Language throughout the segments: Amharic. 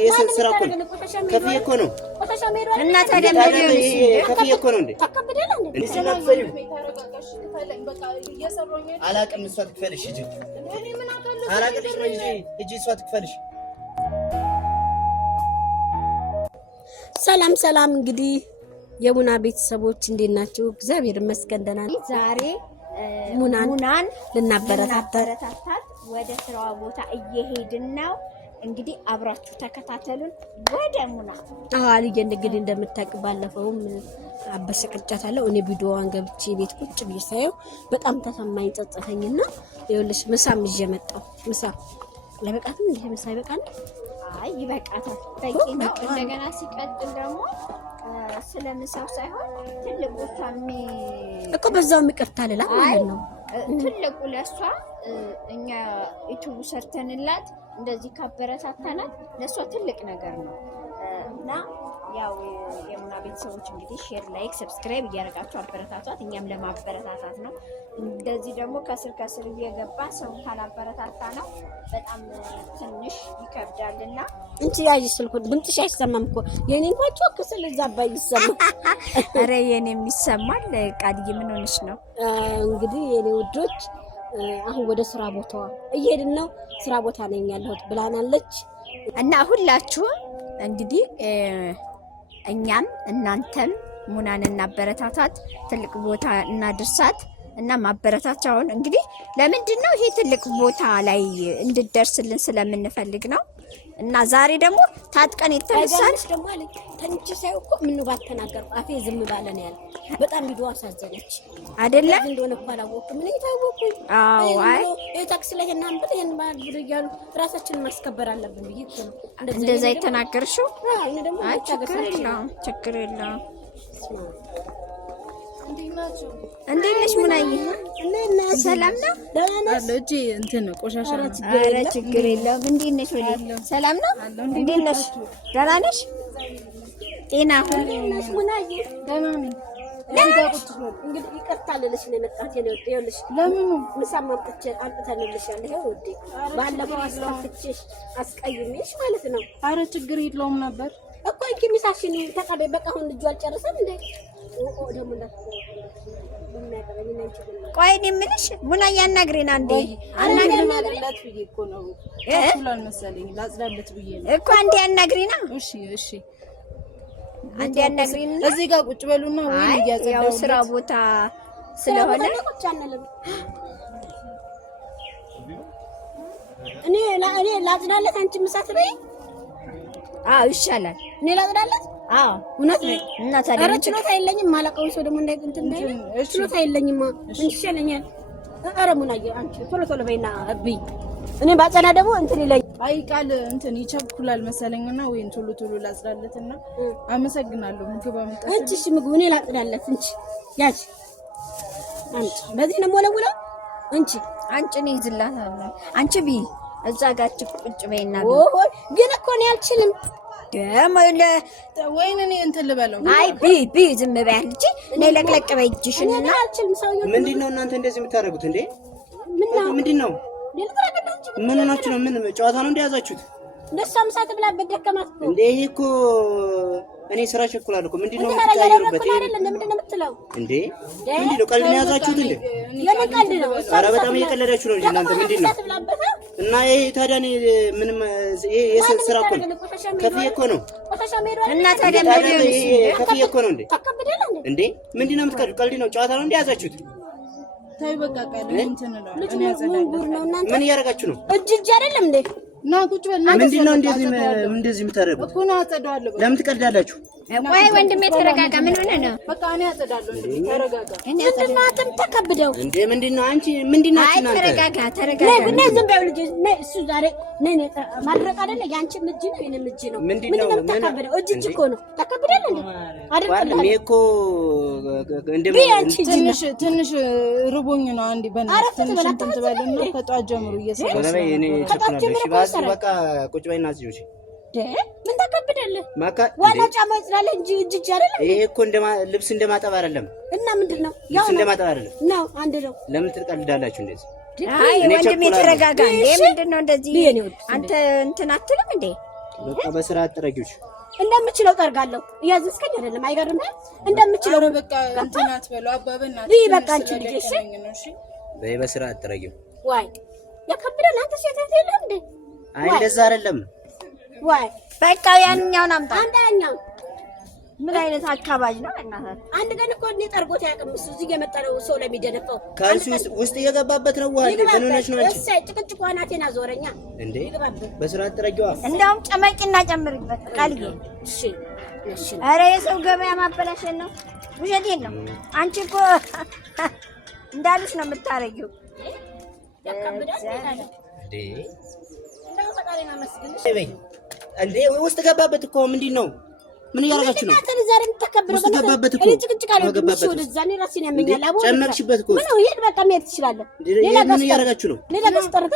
የስራ እኮ ነው ከፍዬ እኮ ነው እና ታዲያ ከፍዬ እኮ ነው እንዴ ተቀበደለ እንዴ ስለፈዩ አላቅም እሷ ትክፈልሽ እጂ አላቅልሽ ነው እጂ እሷ ትክፈልሽ ሰላም ሰላም እንግዲህ የሙና ቤተሰቦች እንዴት ናችሁ? እግዚአብሔር ይመስገን ደህና ነን። ዛሬ ሙናን ልናበረታታት ወደ ስራዋ ቦታ እየሄድን ነው። እንግዲህ አብራችሁ ተከታተሉን። ወደ ሙና አልዬ እንግዲህ እንደምታውቅ ባለፈውም አበሰቅጫታለሁ። እኔ ቪዲዮዋን ገብቼ ቤት ቁጭ ብዬ ሳየው በጣም ተሰማኝ ጸጸተኝና ይኸውልሽ ምሳም ይዤ መጣሁ። ምሳ ለበቃትም እንዴ ምሳ ይበቃል? አይ ይበቃታል። በቂ ነው። እንደገና ሲቀጥል ደግሞ ስለምሳው ሳይሆን ትልቁ እኮ በዛው የሚቀርታልላ ማለት ነው። ትልቁ ለሷ እኛ ዩቲዩብ ሰርተንላት እንደዚህ ካበረታታናት ለሷ ትልቅ ነገር ነው እና ያው የሙና ቤተሰቦች እንግዲህ ሼር፣ ላይክ፣ ሰብስክራይብ እያደረጋችሁ አበረታቷት። እኛም ለማበረታታት ነው። እንደዚህ ደግሞ ከስር እየገባ ሰው ካላበረታታ ነው በጣም ትንሽ ይከብዳልና እንት ያይ ስልኩ ድምጥሽ አይሰማም እኮ የኔ እንኳን ጮክ ስል እዛ ባይ ይሰማል። አረ የኔም ይሰማል። ቃልዬ ምን ሆነሽ ነው? እንግዲህ የኔ ውዶች አሁን ወደ ስራ ቦታዋ እየሄድን ነው። ስራ ቦታ ነኝ ያለሁት ብላናለች እና ሁላችሁም እንግዲህ እኛም እናንተም ሙናን እናበረታታት፣ ትልቅ ቦታ እናድርሳት እና ማበረታቻውን እንግዲህ ለምንድነው ይሄ ትልቅ ቦታ ላይ እንድደርስልን ስለምንፈልግ ነው። እና ዛሬ ደግሞ ታጥቀን የተነሳን ደግሞ አለ ተንቺ ሳይው እኮ ምን ባተናገርኩ አፌ ዝም ባለ ነው ያለ። በጣም ቪዲዮ አሳዘነች አይደለ? እንደሆነ እኮ አላወቅኩም። ምን ይታወቁኝ? አዎ አይ ታክሲ ላይ እናንተ ይሄን ባል ይያሉ ራሳችንን ማስከበር አለብን ብዬ እኮ ነው እንደዛ የተናገርሽው። እኔ ደግሞ ችግር የለም እንዴት ነሽ ሙናዬ? ሰላም ነው? አለጂ እንትን ቆሻሻ ነው። ኧረ ችግር የለም። እንዴት ነሽ? ሰላም ነው? እንዴት ነሽ? ደህና ነሽ? ጤና ሁሉ ነሽ ሙናዬ? ደህና ነኝ። እንግዲህ ይቅርታ ልልሽ ነው የመጣሁት። ይኸውልሽ ለምን ምሳማ አምጥተንልሻል። ይኸው ውዴ ባለፈው አስፋፍቼሽ አስቀይሜሽ ማለት ነው። ኧረ ችግር የለውም ነበር እኮ እንኪ ምሳሽን ተቀበይ። በቃ አሁን ልጁ አልጨረሰም እንዴ? ቆይ እኔ የምልሽ ሙና ያናግሪና እንዴ አናግሪናለት ብዬ እኮ ነው ታውላል መሰለኝ ላጽዳለት ብዬ ነው እኮ አንዴ ያናግሪና። እሺ አንዴ ያናግሪና። እዚህ ጋር ቁጭ በሉና ወይ ያጸዳው ያው ስራ ቦታ ስለሆነ ቁጭ አንልም። እኔ ላጽዳለት አንቺ ምሳ ትበይ። አዎ ይሻላል። እኔ ላጽዳለት። አዎ እውነት ነው። እና ታዲያ ኧረ ችሎታ የለኝም። ማለቀው ሰው ደግሞ እንትን ባይ ችሎታ የለኝም። እንሽለኛል። ኧረ ሙናዬ አንቺ ቶሎ በይና አብይ። እኔ ባጸና ደግሞ እንትን ይለኝ። አይ ቃል እንትን ይቸኩላል መሰለኝና ወይ ቶሎ ላጽዳለትና አመሰግናለሁ። ምግብ አመጣሽ? እሺ ምግብ እኔ ላጽዳለት። እንቺ ያቺ አንቺ በዚህ ነው ወለውለው። አንቺ ነው ይዝላታለሁ። አንቺ ቢ እዛ ጋር ቁጭ በይና ግን እኮ ነው አልችልም። ደሞለ ወይኔ እንትን ልበለው። አይ ቢ ዝም በይ እንጂ እኔ ለቅለቅ በይጅሽና አልችልም። ሰውዬው ምንድነው እናንተ እንደዚህ የምታደርጉት እንዴ? ምንድነው? ምን ሆናችሁ ነው? ምን ጨዋታ ነው እንደያዛችሁት? ለሷም ሳት ብላበት ደከማት እንዴ? እኮ እኔ ስራ ሸኩላለሁ እኮ። ምንድነው የምትቀያየሩበት? ምንድነው የምትለው እንዴ? ምንድነው ቀልድ ነው የያዛችሁት እንዴ? የቀልድ ነው። ኧረ በጣም እየቀለዳችሁ ነው እናንተ። ምንድነው እና ይሄ ታዲያ ምንም ይሄ ስራ እኮ ነው ከፍዬ እኮ ነው እና ታዲያ ከፍዬ እኮ ነው እንዴ? ምንድነው የምትቀልዱ? ቀልድ ነው ጨዋታ ነው እንደያዛችሁት? ታይ በቃ ቀልድ እንትን ነው። እኔ ያዘዳለሁ። ምን እያደረጋችሁ ነው? እጅ አይደለም እንዴ? ና ቁጭ በል። ምንድነው እንደዚህ የምታደርጉት? እኮ ነው አጸዳዋለሁ። ለምን ትቀልዳላችሁ? ቆይ ወንድሜ ተረጋጋ። ምን ሆነ ነው? በቃ እኔ አጸዳለሁ። ተረጋጋ። ምንድነው አትም ተከብደው እንዴ? ምንድነው አንቺ ምንድነው አንቺ? አይ ተረጋጋ። ነይ ዝም በይው ልጅ ነይ። እሱ ዛሬ ነይ ማድረቅ አይደለ? ያንቺ እጅ ነው የኔም እጅ ነው። ምንድነው ተከብደው? እጅ እኮ ነው ተከብደል እንዴ? አይደለም እኔ እኮ እንደምን ትንሽ ርቦኝ ነው። አንዴ በእናትህ ትንሽ እንትን ትበልና ከጧት ጀምሮ እየሰራሽ ነው። በቃ ቁጭ በይና እዚሁ ምን ተከብደልህ? ዋና ጫማ ይጽላል እንጂ እጅ አይደለም። ይሄ እኮ ልብስ እንደማጠብ አይደለም። እና ምንድነው? ልብስ እንደማጠብ አይደለም ነው። አንድ ነው። ለምን ትቀልዳላችሁ እንደዚህ? አይ ወንድሜ ተረጋጋ። እንዴ ምንድነው እንደዚህ? አንተ እንትን አትልም እንዴ? በቃ በስርዓት ጥረጊው እንደምችለው ጠርጋለሁ እያዘዝከኝ አይደለም አይገርምህ እንደምችለው ኧረ በቃ እንትናት በለው አባበናት ይሄ በቃ አንቺ ልጅ እሺ በይ በስርዓት ጥረጊው ዋይ ያከብደል አንተ ሴት አይደለም እንዴ አይ እንደዛ አይደለም ዋይ በቃ ያንኛውን አምጣ አንደኛው ምን አይነት አካባቢ ነው እናት አንድ ቀን እኮ እንደ ጠርጎት ያቀምሱ እዚህ የመጣው ሰው ለሚደነፈው ካልሲ ውስጥ እየገባበት ነው ዋይ ምን ሆነሽ ነው አንቺ እሺ ጭቅጭቅ ዋናቴና ዞረኛ እንዴ በስርዓት ጥረጊው እንደውም ጨመቂና ጨምርበት ቃልዬ እሺ እሺ አረ የሰው ገበያ ማበላሸት ነው ውሸቴን ነው አንቺ እኮ እንዳልሽ ነው የምታረጊው ያከብዳል እንዴ እንዴ ውስጥ ገባበት እኮ ምንድነው ምን ያረጋችሁ ነው አንተ ዛሬ ተከብረው ውስጥ ገባበት እኮ ጭቅጭቅ አለ ወደዛ ነው ራስን ያመኛል አቦ ጨመርሽበት እኮ ምን ነው ይሄድ በቃ መሄድ ትችላለህ ሌላ ምን ያረጋችሁ ነው ሌላ ገስጠርታ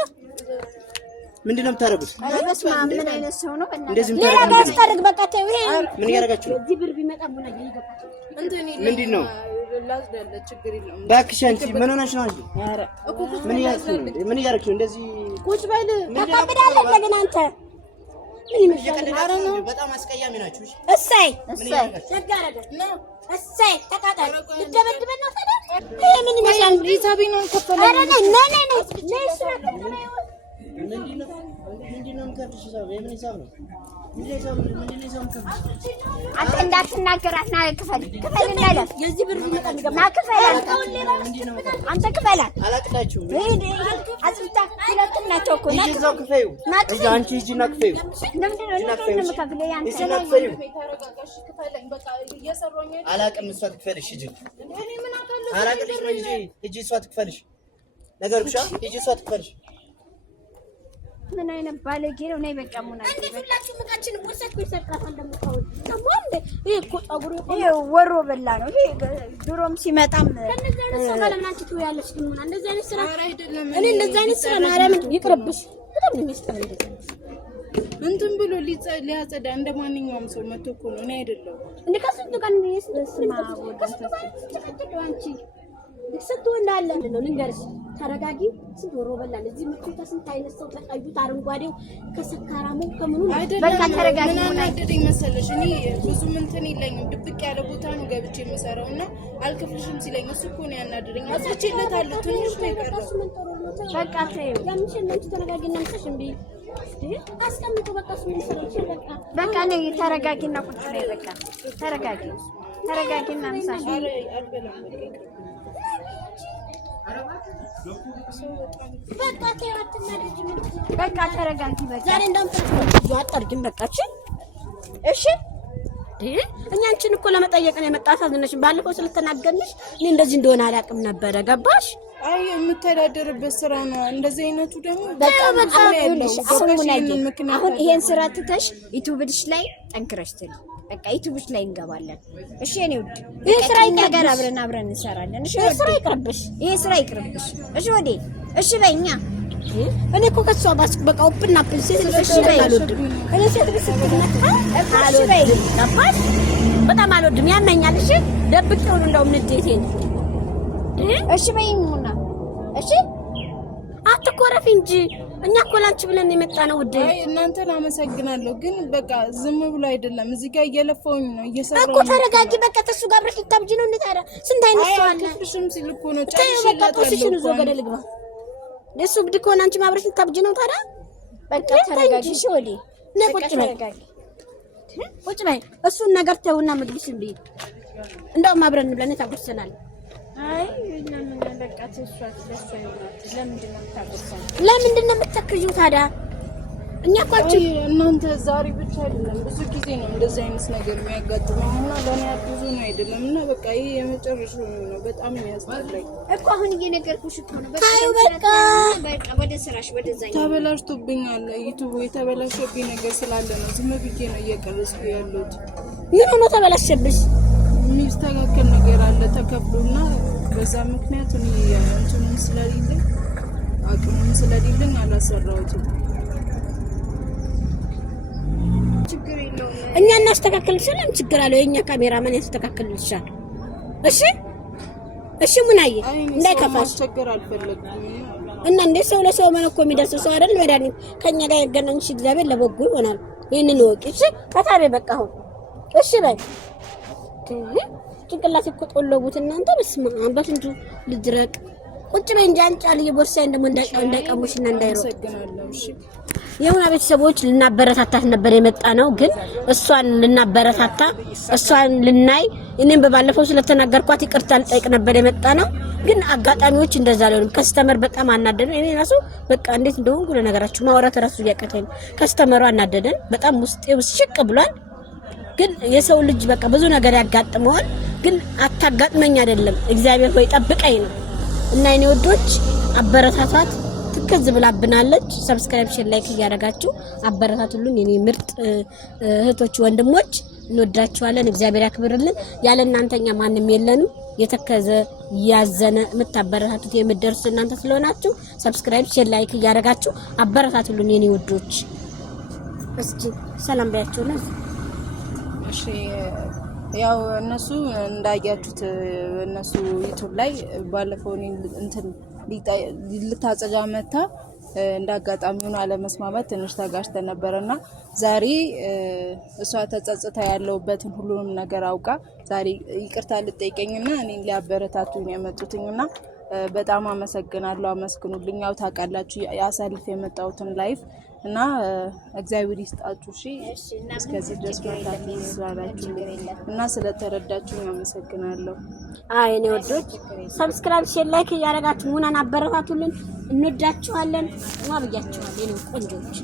ምንድነው የምታረጉት በስመ አብ ምን አይነት ሰው ነው እንደዚህ ሌላ ገስጠርግ በቃ ተው ይሄ ምን ያረጋችሁ ነው እዚህ ብር ቢመጣ ቡና ይገባል ምንድነው ላስደለ ችግር የለም ባክሽ አንቺ ምን ሆነሽ ነው አንቺ ኧረ ምን ያረጋችሁ እንደዚህ ቁጭ በል ተከብዳለህ እንደገና አንተ ምን ይመስላል በጣም አስቀያሚ ናችሁ እሰይ እሰይ ተጋረደ ነው እሰይ ተቃጣይ ልደበድበን ነው ታዲያ ይሄ ምን ይመስላል ሂሳቤ ነው ከፈለ ኧረ ነይ ስራ ምንድነው ከፍሽ ሰው የምን ሂሳብ ነው ምንድነው አንተ እንዳትናገራት ና ክፈል እንዳለ የዚህ ብር ይመጣ ና ክፈል አንተ ክፈል አላቅዳችሁም አጥፍታ ሁለቱም ናቸው እኮ ና እዛው ክፈዩ አንቺ ሂጂና ክፈዩ አላቅም እሷ ትክፈልሽ ሂጂ አላቅልሽ ነው ሂጂ እሷ ትክፈልሽ ነገር ብቻ ሂጂ እሷ ትክፈልሽ ምን አይነት ባለጌ ነው ነይ በቃ ሙና እንዴ ሁላችሁ ምቃችን ወሰድኩ ይሰጣታል እንደምታውቁ ተሞንደ ይሄ እኮ ጸጉሩ ይሄ ወሮ በላ ነው ይሄ ድሮም ሲመጣም ከነዛ አይነት ሰው ጋር ለምን አንቺ ትውያለሽ ግን ሙና እንደዛ አይነት ስራ አይደለም እኔ እንደዛ አይነት ስራ ማርያም ይቅርብሽ በጣም ነው የሚያስጠላኝ እንትን ብሎ ሊያጸዳ እንደማንኛውም ሰው መጥቶ እኮ ነው እኔ አይደለም እንዴ ከስንቱ ጋር ነው ይስማ ወደንተ አንቺ ስንቱ እንዳለ ነው ልንገርሽ ተረጋጊ ስንት ወሮ በላል እዚህ ምክንያት ስንት አይነት ሰው ተቀዩት አረንጓዴው ከሰካራሙ ከምኑ በቃ ተረጋጊ ምን አደረኝ መሰለሽ እኔ ብዙ እንትን የለኝም ድብቅ ያለ ቦታ ነው ገብቼ የምሰራውና አልከፍልሽም ሲለኝ እሱ እኮ ነው ያናደረኝ አስችለታለሁ ትንሽ ነው የቀረው በቃ ተይው ያምሽን ነው ተረጋጊና ምንሽ እንዴ አስቀምጡ በቃ ምን ሰራች በቃ ነይ ተረጋጊና ቁጭ በይ በቃ ተረጋጊና ምሳሽ በቃ ተረጋጊ በቃ ዛሬ እንደምትፈልጉ አጣርግም በቃች እሺ እኛ አንቺን እኮ ለመጠየቅ ነው የመጣሁት አዝነሽ ባለፈው ስለተናገርሽ እኔ እንደዚህ እንደሆነ አላውቅም ነበር ገባሽ አይ የምተዳደርበት ስራ ነው እንደዚህ አይነቱ ደግሞ በጣም አሁን ይሄን ስራ ትተሽ ዩቲዩብሽ ላይ ጠንክረሽ ትል በቃ ዩቲዩብሽ ላይ እንገባለን እሺ እኔ ውድ ይሄ ስራ ይቀር አብረን እንሰራለን እሺ ይሄ ስራ ይቅርብሽ እሺ ወዴ እሺ በእኛ እኔ እኮ ከሷ ባስኩ በቃ ኦፕን አፕ ሴት እሺ በይ እኔ ሴት ልስጥልሽ በጣም አልወድም ያመኛል እሺ ደብቄው ነው እንደውም ንዴቴን እሺ በይሙና እሺ አትኮረፊ እንጂ እኛ እኮ ላንቺ ብለን የመጣነው ውዴ አይ እናንተን አመሰግናለሁ ግን በቃ ዝም ብሎ አይደለም እዚህ ጋር እየለፈውኝ ነው እየሰራው እኮ ተረጋጊ በቃ ተሱ ጋር ብለሽ ልታብጂ ነው እንዴ ታዲያ ስንት አይነት ሰው አለ አትፍሽም ሲል እኮ ነው ጫሽሽን ዞ ገደል ግባ ለሱ ብድ ከሆነ አንቺ ማብረሽ ልታብጂ ነው ታዲያ በቃ ተረጋጊ እሺ ወዴ ነይ ቁጭ በይ እሱን ነገር ተውና ምግብሽ እንዴ እንደውም አብረን ብለን ታጎርሰናል አይ ለምን በቃ ተሷት ለሷ ይሆናል ለምንድን ነው የምትተክጂው ታዲያ እኛ እኮ እናንተ ዛሬ ብቻ አይደለም ብዙ ጊዜ ነው እንደዚህ አይነት ነገር የሚያጋጥመውና ለኔ ብዙ ነው አይደለም እና በቃ ይሄ የመጨረሻው ነው በጣም የሚያስጠላኝ እኮ አሁን እየነገርኩሽ እኮ ነው በቃ ወደ ስራሽ ወደዛኝ ተበላሽቶብኛል ዩቲዩብ የተበላሸብኝ ነገር ስላለ ነው ዝም ብዬ ነው እየቀረጽኩ ያለሁት ምን ሆኖ ተበላሸብሽ የሚስተካከል ነገር አለ ተከፍሎና በዛ ምክንያት እኔ እንትኑም ስለሌለኝ አቅሙም ስለሌለኝ አላሰራሁትም ችግር የለውም እኛ እናስተካክልልሻለን ችግር አለው የኛ ካሜራማን ያስተካክልልሻል እሺ ሙናዬ እንዳይከፋሽ ችግር አልፈለግኩም እና እንደ ሰው ለሰው መነኮ የሚደርስ ሰው አይደል መድኃኒት ከኛ ጋር ያገናኝሽ እግዚአብሔር ለበጎ ይሆናል ይሄንን ወቂ እሺ ከታቤ በቃ አሁን እሺ በይ ጭንቅላት እኮ ጦለቡት እናንተ በስማ አንበትንቱ ልድረቅ ቁጭ በይ እንጂ አንጫል የቦርሳዬን ደሞ እንዳይቀሙሽና እንዳይሮጥ የሙና ቤተሰቦች ልናበረታታት ነበር የመጣ ነው ግን እሷን ልናበረታታ እሷን ልናይ እኔም በባለፈው ስለተናገርኳት ይቅርታ ልጠይቅ ነበር የመጣ ነው ግን አጋጣሚዎች እንደዛ ሊሆን ከስተመር በጣም አናደደን እኔ ራሱ በቃ እንዴት እንደሆንኩ ለነገራችሁ ማውራት ራሱ ያቀተኝ ከስተመሩ አናደደን በጣም ውስጤ ሽቅ ብሏል ግን የሰው ልጅ በቃ ብዙ ነገር ያጋጥመዋል ግን አታጋጥመኝ አይደለም እግዚአብሔር ሆይ ጠብቀኝ ነው እና እኔ ወዶች አበረታታት ትከዝ ብላብናለች ሰብስክራይብ ሼር ላይክ ያደርጋችሁ አበረታቱልን የኔ ምርጥ እህቶች ወንድሞች እንወዳችኋለን እግዚአብሔር ያክብርልን ያለ እናንተኛ ማንንም የለንም የተከዘ ያዘነ መታበረታቱት የምትደርሱ እናንተ ስለሆናችሁ ሰብስክራይብ ሼር ላይክ ያደርጋችሁ አበረታቱልን የኔ ወዶች እስኪ ሰላም ባያችሁ ነው እሺ ያው እነሱ እንዳያችሁት እነሱ ዩቲዩብ ላይ ባለፈው እንትን ልታጸጋ መታ እንዳጋጣሚው አለመስማማት ትንሽ ተጋጭተን ነበርና ዛሬ እሷ ተጸጽታ ያለውበትን ሁሉንም ነገር አውቃ ዛሬ ይቅርታ ልጠይቀኝና እኔን ሊያበረታቱኝ የመጡትኝና በጣም አመሰግናለሁ አመስግኑልኝ ያው ታውቃላችሁ ያሳልፍ የመጣውትን ላይፍ እና እግዚአብሔር ይስጣችሁ እሺ እስከዚህ ድረስ መታችሁ ስላላችሁ እና ስለተረዳችሁ አመሰግናለሁ እኔ ወዶች ሰብስክራይብ ሼር ላይክ ያደርጋችሁ ሙናን አበረታቱልን እንወዳችኋለን ማብያችኋለን ቆንጆች